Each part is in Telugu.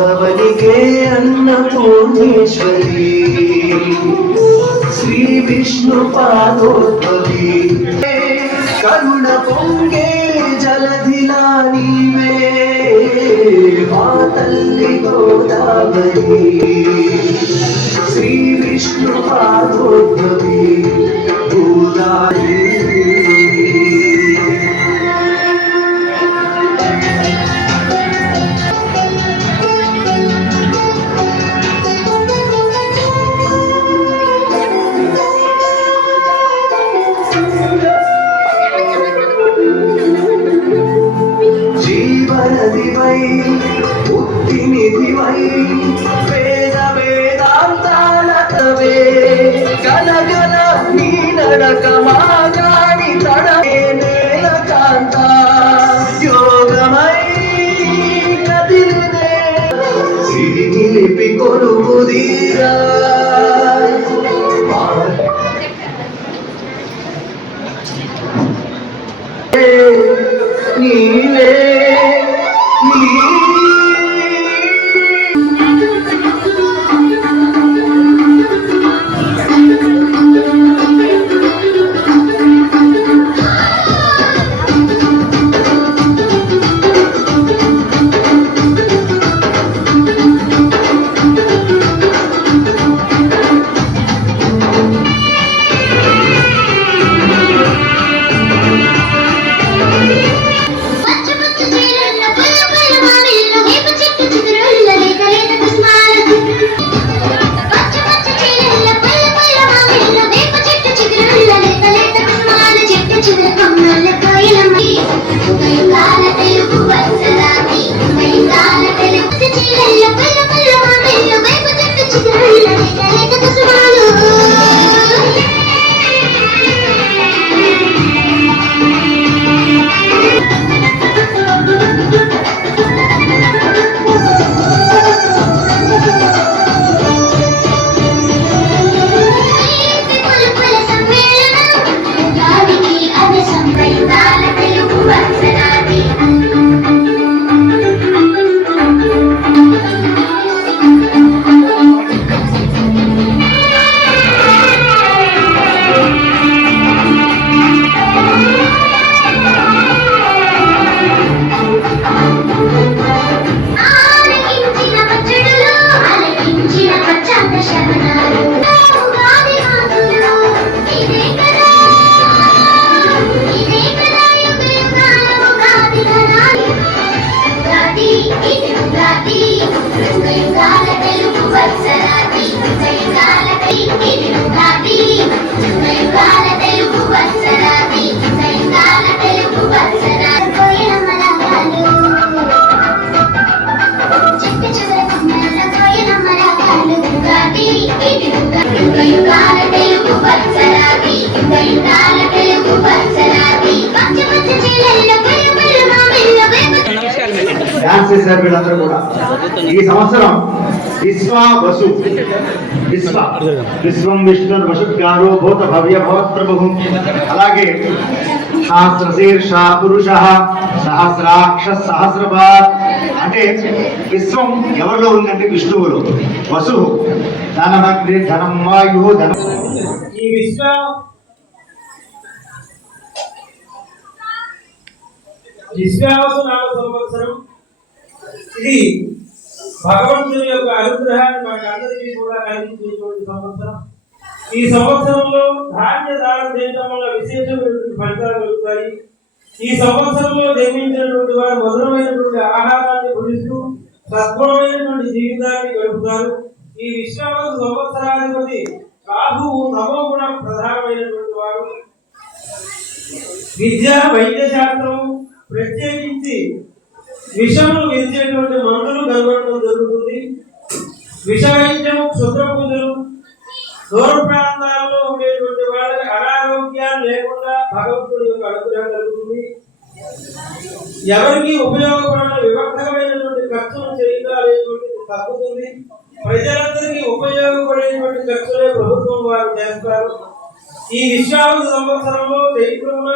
మావనికే అన్నపూర్ణేశ్వరి శ్రీ విష్ణు పాదోద్భవి కరుణ పొంగే జలధిలా నీవే మా తల్లి గోదావరి శ్రీ విష్ణు ನೋಡುವುದೀರಾ డాన్స్ చేశారు వీళ్ళందరూ కూడా. ఈ సంవత్సరం విశ్వ వసు. విశ్వ. విశ్వం విష్ణు వసుగారో భూత భవ్య భవత్ ప్రభు. అలాగే సహస్రశీర్ష పురుష సహస్రాక్ష సహస్రపాత్ అంటే విశ్వం ఎవరిలో ఉందంటే విష్ణువులో. వసు. ధనమగ్ని ధనం వాయు ధనం. ఈ విశ్వ విశ్వావసు నామ సంవత్సరం ఇది భగవంతుని యొక్క అనుగ్రహాన్ని మనకు అందరికీ కూడా కలిగించేటువంటి సంవత్సరం. ఈ సంవత్సరంలో ధాన్య దానం చేయడం వల్ల విశేషమైనటువంటి ఫలితాలు కలుగుతాయి ఈ సంవత్సరంలో జన్మించినటువంటి వారు మధురమైనటువంటి ఆహారాన్ని భుజిస్తూ సద్గుణమైనటువంటి జీవితాన్ని గడుపుతారు. ఈ విశ్వాస సంవత్సరాధిపతి రాహువు నవో గుణం ప్రధానమైనటువంటి వారు. విద్య వైద్య శాస్త్రం ప్రత్యేకించి విషములు విధించేటువంటి మందులు కనుగొనడం జరుగుతుంది విష వైద్యం పూజలు దూర ప్రాంతాల్లో ఉండేటువంటి వాళ్ళకి అనారోగ్యాలు లేకుండా భగవంతుడి యొక్క అనుగ్రహం కలుగుతుంది. ఎవరికి ఉపయోగపడిన వివక్షమైనటువంటి ఖర్చులు చేయగలిగేటువంటిది తగ్గుతుంది. ప్రజలందరికీ ఉపయోగపడేటువంటి ఖర్చులే ప్రభుత్వం వారు చేస్తారు. ఈ విశ్వాస సంవత్సరంలో చైత్రమున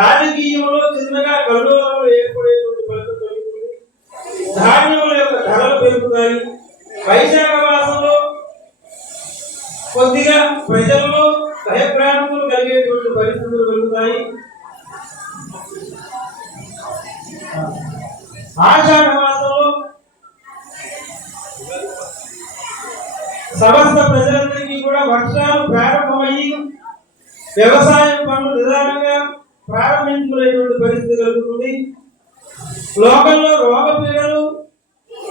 రాజకీయంలో చిన్నగా కల్లోలంలో ఏర్పడేటువంటి ఫలితం కలుగుతుంది ధాన్యముల యొక్క కలుగుతాయి వైశాఖ మాసంలో కొద్దిగా ప్రజల్లో భయభ్రాంతులు కలిగేటువంటి పరిస్థితులు కలుగుతాయి ఆషాఢ మాసంలో సమస్త ప్రజలందరికీ కూడా వర్షాలు ప్రారంభమయ్యి వ్యవసాయం పనులు నిదానంగా ప్రారంభించుకునేటువంటి పరిస్థితి కలుగుతుంది. లోకంలో రోగ పీడలు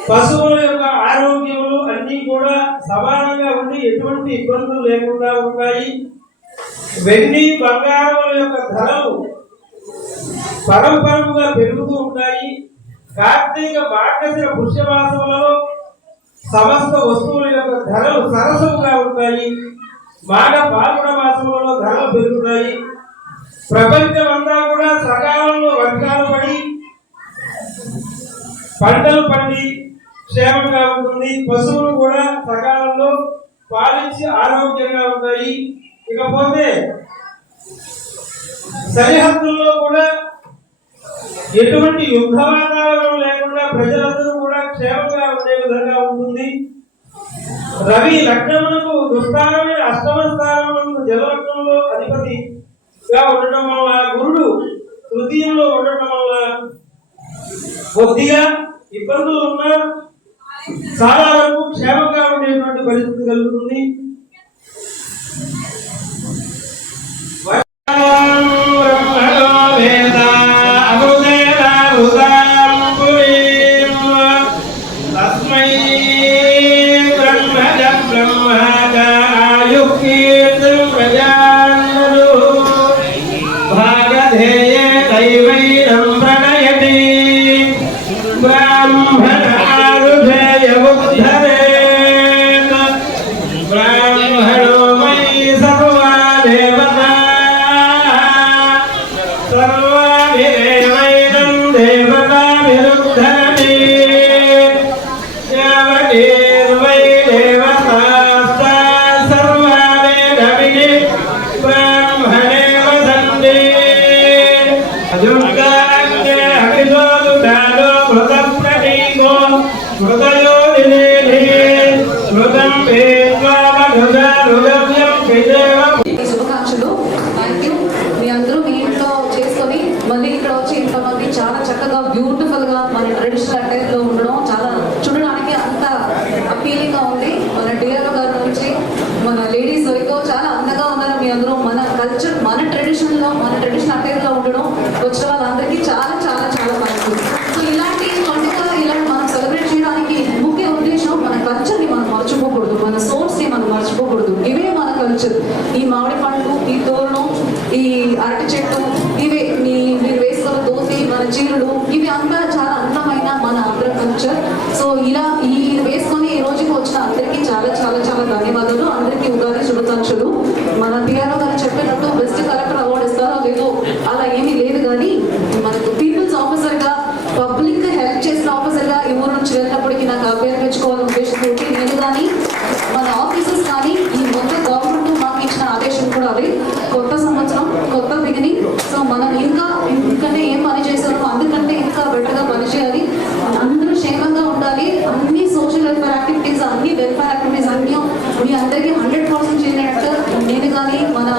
పశువుల యొక్క ఆరోగ్యములు అన్నీ కూడా సమానంగా ఉండి ఎటువంటి ఇబ్బందులు లేకుండా ఉంటాయి. వెండి బంగారముల యొక్క ధరలు పరంపరముగా పెరుగుతూ ఉంటాయి. కార్తీక మార్గశిర పుష్యమాసములలో సమస్త వస్తువుల యొక్క ధరలు సరసముగా ఉంటాయి. మాఘ పాల్గొన మాసములలో ధరలు పెరుగుతాయి. ప్రపంచమంతా కూడా సకాలం పంటలు పండి క్షేమంగా ఉంటుంది. పశువులు కూడా సకాలంలో పాలించి ఆరోగ్యంగా ఉంటాయి. ఇకపోతే సరిహద్దుల్లో కూడా ఎటువంటి యుద్ధ వాతావరణం లేకుండా ప్రజలందరూ కూడా క్షేమంగా ఉండే విధంగా ఉంటుంది. రవి లగ్నమునకు దుస్థానమైన అష్టమ స్థానమునందు జలలగ్నంలో అధిపతిగా ఉండటం వల్ల గురుడు తృతీయంలో ఉండటం వల్ల కొద్దిగా ఇబ్బందులు ఉన్నా చాలా వరకు క్షేమంగా ఉండేటువంటి పరిస్థితి కలుగుతుంది. శుభాకాంక్షలు. థ్యాంక్ యూ మీ అందరూ మీ ఇంట్లో చేసుకొని మళ్ళీ ఇక్కడ వచ్చి ఇంతమంది చాలా చక్కగా బ్యూటిఫుల్గా మన ట్రెడిషనల్ అటైర్లో ఉండడం చాలా చూడడానికి అంత అపీలింగ్గా ఉంది మన డిఆర్ గారి నుంచి మన లేడీస్ వరకు చాలా అందంగా ఉన్నారు మీ అందరూ మన కల్చర్ మన ట్రెడిషన్లో మన ట్రెడిషనల్ అటైర్లో ఉండడం వచ్చిన వాళ్ళందరికీ చాలా చాలా చాలా మంచిది సో ఇలాంటి పండుగ ఇలాంటి మనం సెలబ్రేట్ చేయడానికి ముఖ్య ఉద్దేశం మన కల్చర్ని మనం మర్చిపోకూడదు. మన సోర్స్ మనం మర్చిపోకూడదు. ఇవే మన కల్చర్ ఈ మామిడి పండ్లు ఈ తోరణం ఈ అరటి చెట్టు ఇవే మీ మీరు వేసుకున్న దోసి మన చీరలు ఇవి అంతా చాలా అందమైన మన ఆంధ్ర కల్చర్ సో ఇలా ఈ వేసుకొని ఈ రోజుకి వచ్చిన అందరికీ చాలా చాలా చాలా ధన్యవాదాలు. అందరికీ ఉగాది శుభాకాంక్షలు. మన పిఆర్ఓ గారు చెప్పినట్టు అందుకంటే మనిషి అది అందరూ క్షేమంగా ఉండాలి. అన్ని సోషల్ వెల్ఫేర్ యాక్టివిటీస్ అన్ని వెల్ఫేర్ యాక్టివిటీస్ అన్ని మీ అందరికీ హండ్రెడ్ పర్సెంట్ చేయనట్టు నేను కానీ మన